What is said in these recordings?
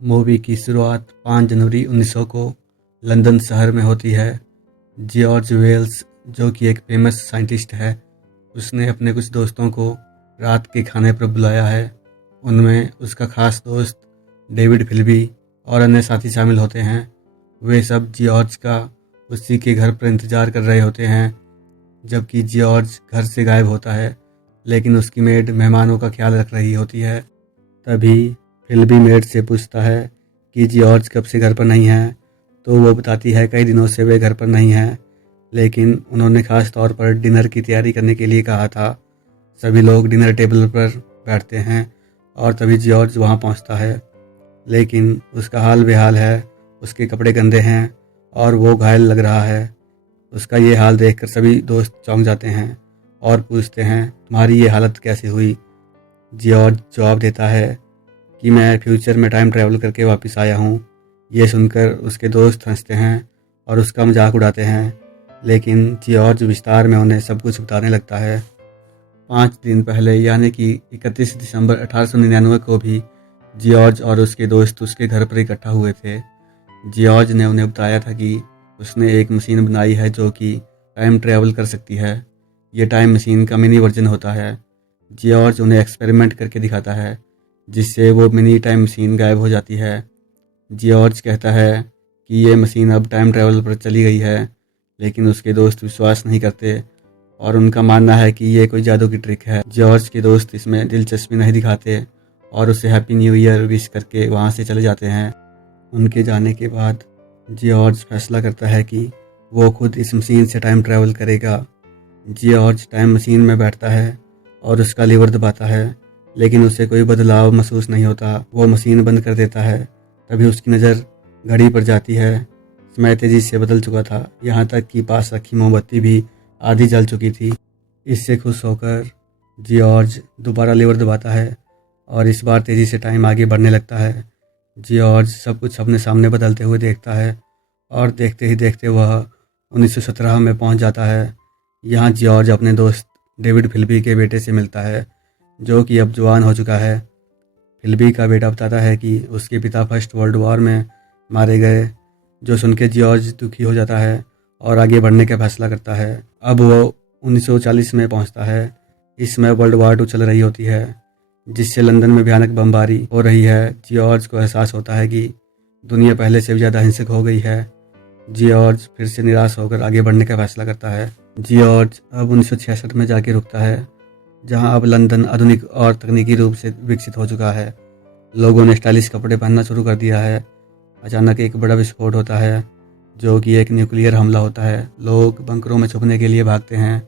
Movie की शुरुआत 5 जनवरी 1900 को लंदन शहर में होती है। जॉर्ज वेल्स, जो कि एक फेमस साइंटिस्ट है, उसने अपने कुछ दोस्तों को रात के खाने पर बुलाया है। उनमें उसका खास दोस्त डेविड फिल्बी और अन्य साथी शामिल होते हैं। वे सब जॉर्ज का उसी के घर पर इंतज़ार कर रहे होते हैं, जबकि जॉर्ज घर से गायब होता है, लेकिन उसकी मेड मेहमानों का ख्याल रख रही होती है। तभी फिल्बी मेड से पूछता है कि जॉर्ज कब से घर पर नहीं है, तो वो बताती है कई दिनों से वे घर पर नहीं हैं, लेकिन उन्होंने ख़ास तौर पर डिनर की तैयारी करने के लिए कहा था। सभी लोग डिनर टेबल पर बैठते हैं और तभी जॉर्ज वहाँ पहुँचता है, लेकिन उसका हाल बेहाल है। उसके कपड़े गंदे हैं और वो घायल लग रहा है। उसका ये हाल देखकर सभी दोस्त चौंक जाते हैं और पूछते हैं, तुम्हारी ये हालत कैसे हुई? जॉर्ज जवाब देता है कि मैं फ्यूचर में टाइम ट्रैवल करके वापस आया हूँ। ये सुनकर उसके दोस्त हंसते हैं और उसका मजाक उड़ाते हैं, लेकिन जॉर्ज विस्तार में उन्हें सब कुछ बताने लगता है। 5 दिन पहले यानी कि 31 दिसंबर 1899 को भी जॉर्ज और उसके दोस्त उसके घर पर इकट्ठा हुए थे। जॉर्ज ने उन्हें बताया था कि उसने एक मशीन बनाई है जो कि टाइम ट्रैवल कर सकती है। ये टाइम मशीन का मिनी वर्जन होता है। जॉर्ज उन्हें एक्सपेरिमेंट करके दिखाता है, जिससे वो मिनी टाइम मशीन गायब हो जाती है। जॉर्ज कहता है कि ये मशीन अब टाइम ट्रैवल पर चली गई है, लेकिन उसके दोस्त विश्वास नहीं करते और उनका मानना है कि ये कोई जादू की ट्रिक है। जॉर्ज के दोस्त इसमें दिलचस्पी नहीं दिखाते और उसे हैप्पी न्यू ईयर विश करके वहाँ से चले जाते हैं। उनके जाने के बाद जॉर्ज फैसला करता है कि वो खुद इस मशीन से टाइम ट्रैवल करेगा। जॉर्ज टाइम मशीन में बैठता है और उसका लीवर दबाता है, लेकिन उसे कोई बदलाव महसूस नहीं होता। वो मशीन बंद कर देता है। तभी उसकी नज़र घड़ी पर जाती है। समय तेज़ी से बदल चुका था, यहाँ तक कि पास रखी मोमबत्ती भी आधी जल चुकी थी। इससे खुश होकर जॉर्ज दोबारा लीवर दबाता है और इस बार तेज़ी से टाइम आगे बढ़ने लगता है। जॉर्ज सब कुछ अपने सामने बदलते हुए देखता है और देखते ही देखते वह 1917 में पहुंच जाता है। यहाँ जॉर्ज अपने दोस्त डेविड फिल्बी के बेटे से मिलता है, जो कि अब जवान हो चुका है। फिल्बी का बेटा बताता है कि उसके पिता फर्स्ट वर्ल्ड वॉर में मारे गए, जो सुन के जॉर्ज दुखी हो जाता है और आगे बढ़ने का फैसला करता है। अब वो 1940 में पहुंचता है। इस समय वर्ल्ड वॉर 2 चल रही होती है, जिससे लंदन में भयानक बमबारी हो रही है। जॉर्ज को एहसास होता है कि दुनिया पहले से भी ज़्यादा हिंसक हो गई है। जॉर्ज फिर से निराश होकर आगे बढ़ने का फैसला करता है। जॉर्ज अब 1966 में जाके रुकता है, जहां अब लंदन आधुनिक और तकनीकी रूप से विकसित हो चुका है। लोगों ने स्टाइलिश कपड़े पहनना शुरू कर दिया है। अचानक एक बड़ा विस्फोट होता है, जो कि एक न्यूक्लियर हमला होता है। लोग बंकरों में छुपने के लिए भागते हैं।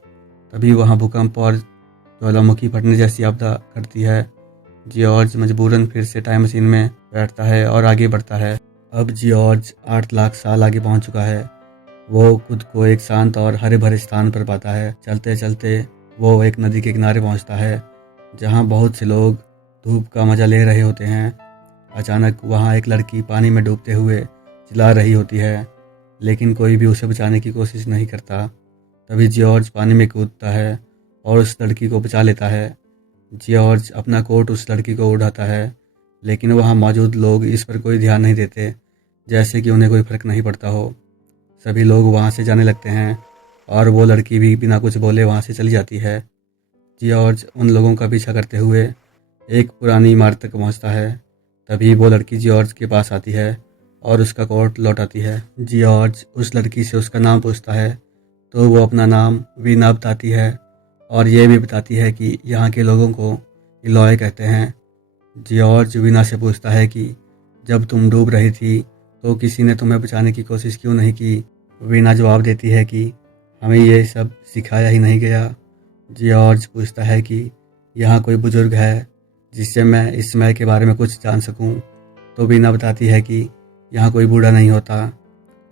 तभी वहां भूकंप और ज्वालामुखी फटने जैसी आपदा घटती है। जॉर्ज मजबूरन फिर से टाइम मशीन में बैठता है और आगे बढ़ता है। अब जॉर्ज 8 लाख साल आगे पहुंच चुका है। वो खुद को एक शांत और हरे भरे स्थान पर पाता है। चलते चलते वो एक नदी के किनारे पहुंचता है, जहां बहुत से लोग धूप का मजा ले रहे होते हैं। अचानक वहां एक लड़की पानी में डूबते हुए चिल्ला रही होती है, लेकिन कोई भी उसे बचाने की कोशिश नहीं करता। तभी जॉर्ज पानी में कूदता है और उस लड़की को बचा लेता है। जॉर्ज अपना कोट उस लड़की को उड़ाता है, लेकिन वहाँ मौजूद लोग इस पर कोई ध्यान नहीं देते, जैसे कि उन्हें कोई फर्क नहीं पड़ता हो। सभी लोग वहाँ से जाने लगते हैं और वो लड़की भी बिना कुछ बोले वहाँ से चली जाती है। जॉर्ज उन लोगों का पीछा करते हुए एक पुरानी इमारत तक पहुँचता है। तभी वो लड़की जॉर्ज के पास आती है और उसका कोट लौटाती है। जॉर्ज उस लड़की से उसका नाम पूछता है, तो वो अपना नाम वीना बताती है और ये भी बताती है कि यहाँ के लोगों को इलॉय कहते हैं। जॉर्ज वीना से पूछता है कि जब तुम डूब रही थी तो किसी ने तुम्हें बचाने की कोशिश क्यों नहीं की? वीना जवाब देती है कि हमें ये सब सिखाया ही नहीं गया। जॉर्ज पूछता है कि यहाँ कोई बुजुर्ग है जिससे मैं इस समय के बारे में कुछ जान सकूं? तो वीना बताती है कि यहाँ कोई बूढ़ा नहीं होता।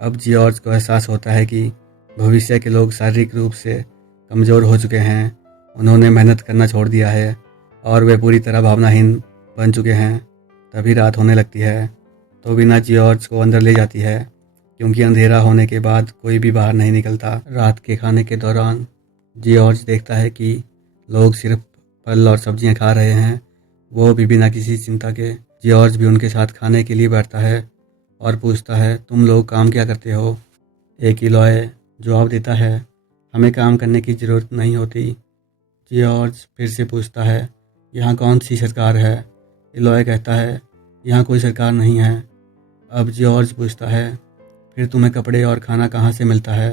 अब जॉर्ज को एहसास होता है कि भविष्य के लोग शारीरिक रूप से कमज़ोर हो चुके हैं। उन्होंने मेहनत करना छोड़ दिया है और वे पूरी तरह भावनाहीन बन चुके हैं। तभी रात होने लगती है, तो वीना जॉर्ज को अंदर ले जाती है, क्योंकि अंधेरा होने के बाद कोई भी बाहर नहीं निकलता। रात के खाने के दौरान जॉर्ज देखता है कि लोग सिर्फ फल और सब्जियां खा रहे हैं, वो भी बिना किसी चिंता के। जॉर्ज भी उनके साथ खाने के लिए बैठता है और पूछता है, तुम लोग काम क्या करते हो? एक इलॉय जवाब देता है, हमें काम करने की ज़रूरत नहीं होती। जॉर्ज फिर से पूछता है, यहाँ कौन सी सरकार है? इलॉय कहता है, यहाँ कोई सरकार नहीं है। अब जॉर्ज पूछता है, फिर तुम्हें कपड़े और खाना कहाँ से मिलता है?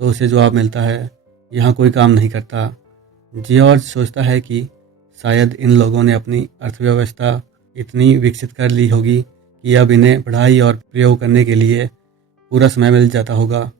तो उसे जवाब मिलता है, यहाँ कोई काम नहीं करता। जॉर्ज सोचता है कि शायद इन लोगों ने अपनी अर्थव्यवस्था इतनी विकसित कर ली होगी कि अब इन्हें पढ़ाई और प्रयोग करने के लिए पूरा समय मिल जाता होगा।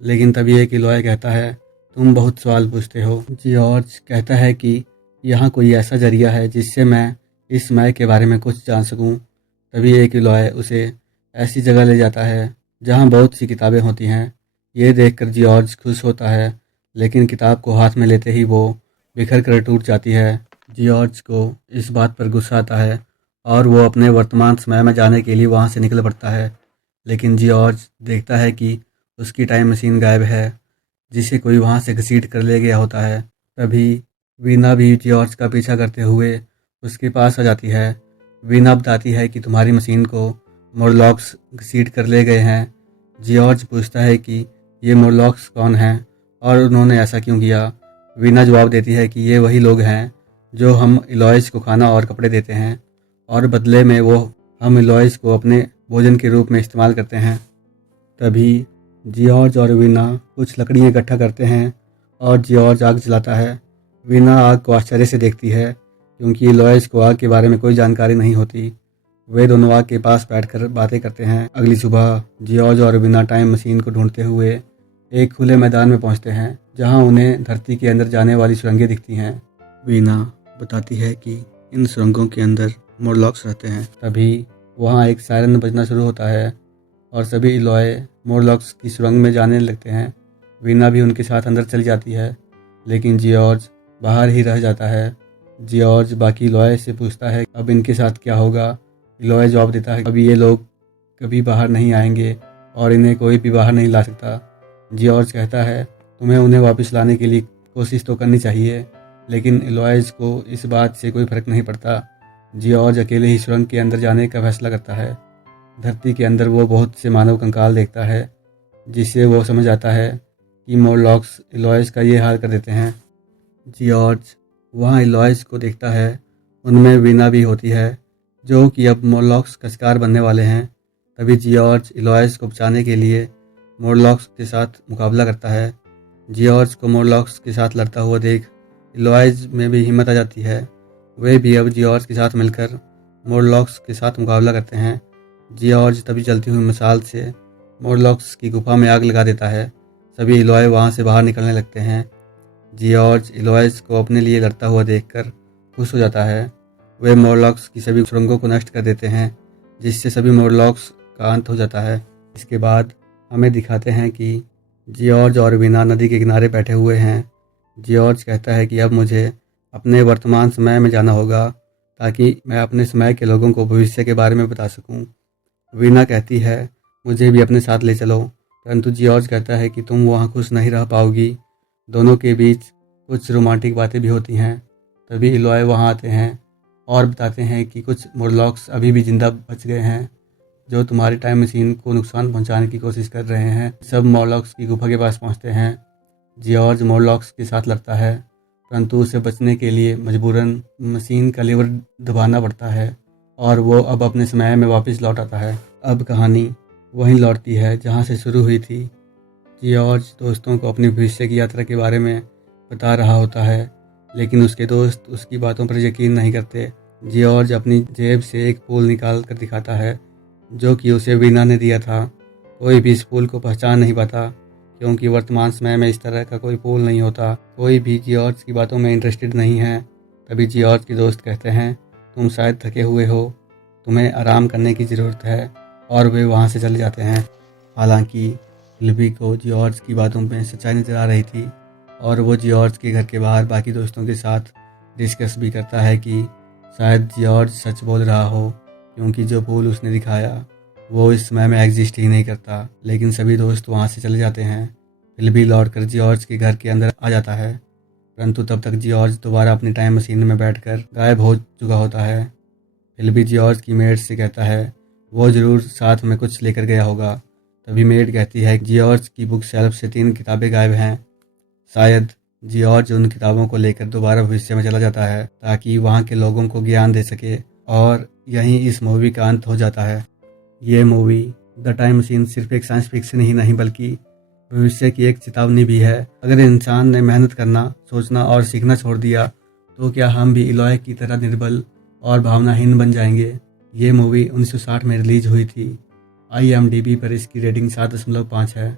लेकिन तभी एक इलॉय कहता है, तुम बहुत सवाल पूछते हो। जॉर्ज कहता है कि यहाँ कोई ऐसा जरिया है जिससे मैं इस समय के बारे में कुछ जान सकूं। तभी एक इलॉय उसे ऐसी जगह ले जाता है जहाँ बहुत सी किताबें होती हैं। ये देखकर जॉर्ज खुश होता है, लेकिन किताब को हाथ में लेते ही वो बिखर कर टूट जाती है। जॉर्ज को इस बात पर गुस्सा आता है और वो अपने वर्तमान समय में जाने के लिए वहाँ से निकल पड़ता है। लेकिन जॉर्ज देखता है कि उसकी टाइम मशीन गायब है, जिसे कोई वहाँ से घसीट कर ले गया होता है। तभी वीना भी जॉर्ज का पीछा करते हुए उसके पास आ जाती है। वीना बताती है कि तुम्हारी मशीन को मोरलॉक्स घसीट कर ले गए हैं। जॉर्ज पूछता है कि ये मोरलॉक्स कौन हैं और उन्होंने ऐसा क्यों किया। वीना जवाब देती है कि ये वही लोग हैं जो हम इलॉयस को खाना और कपड़े देते हैं और बदले में वो हम इलॉयस को अपने भोजन के रूप में इस्तेमाल करते हैं। तभी जॉर्ज और वीना कुछ लकड़ियाँ इकट्ठा करते हैं और जॉर्ज आग जलाता है। वीना आग को आश्चर्य से देखती है क्योंकि इलॉयस को आग के बारे में कोई जानकारी नहीं होती। वे दोनों आग के पास बैठकर बातें करते हैं। अगली सुबह जॉर्ज और वीना टाइम मशीन को ढूंढते हुए एक खुले मैदान में पहुंचते हैं जहां उन्हें धरती के अंदर जाने वाली सुरंगें दिखती हैं। वीना बताती है कि इन सुरंगों के अंदर मोरलॉक्स रहते हैं। तभी वहां एक सायरन बजना शुरू होता है और सभी इलॉय मोरलॉक्स की सुरंग में जाने लगते हैं। वीना भी उनके साथ अंदर चली जाती है, लेकिन जॉर्ज बाहर ही रह जाता है। जॉर्ज बाकी इलॉय से पूछता है अब इनके साथ क्या होगा। इलॉय जवाब देता है अब ये लोग कभी बाहर नहीं आएंगे और इन्हें कोई भी बाहर नहीं ला सकता। जॉर्ज कहता है तुम्हें उन्हें वापस लाने के लिए कोशिश तो करनी चाहिए, लेकिन इलॉयज को इस बात से कोई फर्क नहीं पड़ता। जॉर्ज अकेले ही सुरंग के अंदर जाने का फैसला करता है। धरती के अंदर वो बहुत से मानव कंकाल देखता है, जिससे वो समझ आता है कि मोरलॉक्स इलॉयज का ये हाल कर देते हैं। जॉर्ज वहाँ इलॉयज को देखता है, उनमें वीना भी होती है जो कि अब मोरलॉक्स का शिकार बनने वाले हैं। तभी जॉर्ज इलॉयज को बचाने के लिए मोरलॉक्स के साथ मुकाबला करता है। जॉर्ज को मोरलॉक्स के साथ लड़ता हुआ देख इलॉयज में भी हिम्मत आ जाती है। वे भी अब जॉर्ज के साथ मिलकर मोरलॉक्स के साथ मुकाबला करते हैं। जॉर्ज तभी चलती हुई मशाल से मोरलॉक्स की गुफा में आग लगा देता है। सभी इलॉय वहाँ से बाहर निकलने लगते हैं। जॉर्ज इलॉयज को अपने लिए लड़ता हुआ देखकर खुश हो जाता है। वे मोरलॉक्स की सभी सुरंगों को नष्ट कर देते हैं, जिससे सभी मोरलॉक्स का अंत हो जाता है। इसके बाद हमें दिखाते हैं कि जॉर्ज और वीना नदी के किनारे बैठे हुए हैं। जॉर्ज कहता है कि अब मुझे अपने वर्तमान समय में जाना होगा ताकि मैं अपने समय के लोगों को भविष्य के बारे में बता सकूं। वीना कहती है मुझे भी अपने साथ ले चलो, परंतु जॉर्ज कहता है कि तुम वहाँ खुश नहीं रह पाओगी। दोनों के बीच कुछ रोमांटिक बातें भी होती हैं। तभी इलॉय वहाँ आते हैं और बताते हैं कि कुछ मोरलॉक्स अभी भी जिंदा बच गए हैं जो तुम्हारी टाइम मशीन को नुकसान पहुंचाने की कोशिश कर रहे हैं। सब मोरलॉक्स की गुफा के पास पहुंचते हैं। जॉर्ज मोरलॉक्स के साथ लड़ता है, परंतु उसे बचने के लिए मजबूरन मशीन का लीवर दबाना पड़ता है और वो अब अपने समय में वापस लौट आता है। अब कहानी वहीं लौटती है जहाँ से शुरू हुई थी। जॉर्ज दोस्तों को अपनी भविष्य की यात्रा के बारे में बता रहा होता है, लेकिन उसके दोस्त उसकी बातों पर यकीन नहीं करते। जॉर्ज अपनी जेब से एक फूल निकाल कर दिखाता है जो कि उसे वीना ने दिया था। कोई भी इस फूल को पहचान नहीं पाता क्योंकि वर्तमान समय में इस तरह का कोई फूल नहीं होता। कोई भी जॉर्ज की बातों में इंटरेस्टेड नहीं है। तभी जॉर्ज के दोस्त कहते हैं तुम शायद थके हुए हो, तुम्हें आराम करने की ज़रूरत है, और वे वहाँ से चले जाते हैं। हालांकि लिबी को जॉर्ज की बातों में सच्चाई नजर आ रही थी और वो जॉर्ज के घर के बाहर बाकी दोस्तों के साथ डिस्कस भी करता है कि शायद जॉर्ज सच बोल रहा हो, क्योंकि जो फूल उसने दिखाया वो इस समय में एग्जिस्ट ही नहीं करता। लेकिन सभी दोस्त वहाँ से चले जाते हैं। लिबी लौट कर जॉर्ज के घर के अंदर आ जाता है, परंतु तब तक जॉर्ज दोबारा अपनी टाइम मशीन में बैठकर गायब हो चुका होता है। फिर भी जॉर्ज की मेड से कहता है वो ज़रूर साथ में कुछ लेकर गया होगा। तभी मेड कहती है जॉर्ज की बुक शेल्फ से 3 किताबें गायब हैं। शायद जॉर्ज उन किताबों को लेकर दोबारा भविष्य में चला जाता है ताकि वहाँ के लोगों को ज्ञान दे सके, और यहीं इस मूवी का अंत हो जाता है। ये मूवी द टाइम मशीन सिर्फ एक साइंस फिक्शन ही नहीं बल्कि भविष्य की एक चेतावनी भी है। अगर इंसान ने मेहनत करना, सोचना और सीखना छोड़ दिया तो क्या हम भी इलॉय की तरह निर्बल और भावनाहीन बन जाएंगे। ये मूवी 1960 में रिलीज हुई थी। IMDb पर इसकी रेटिंग 7.5 है।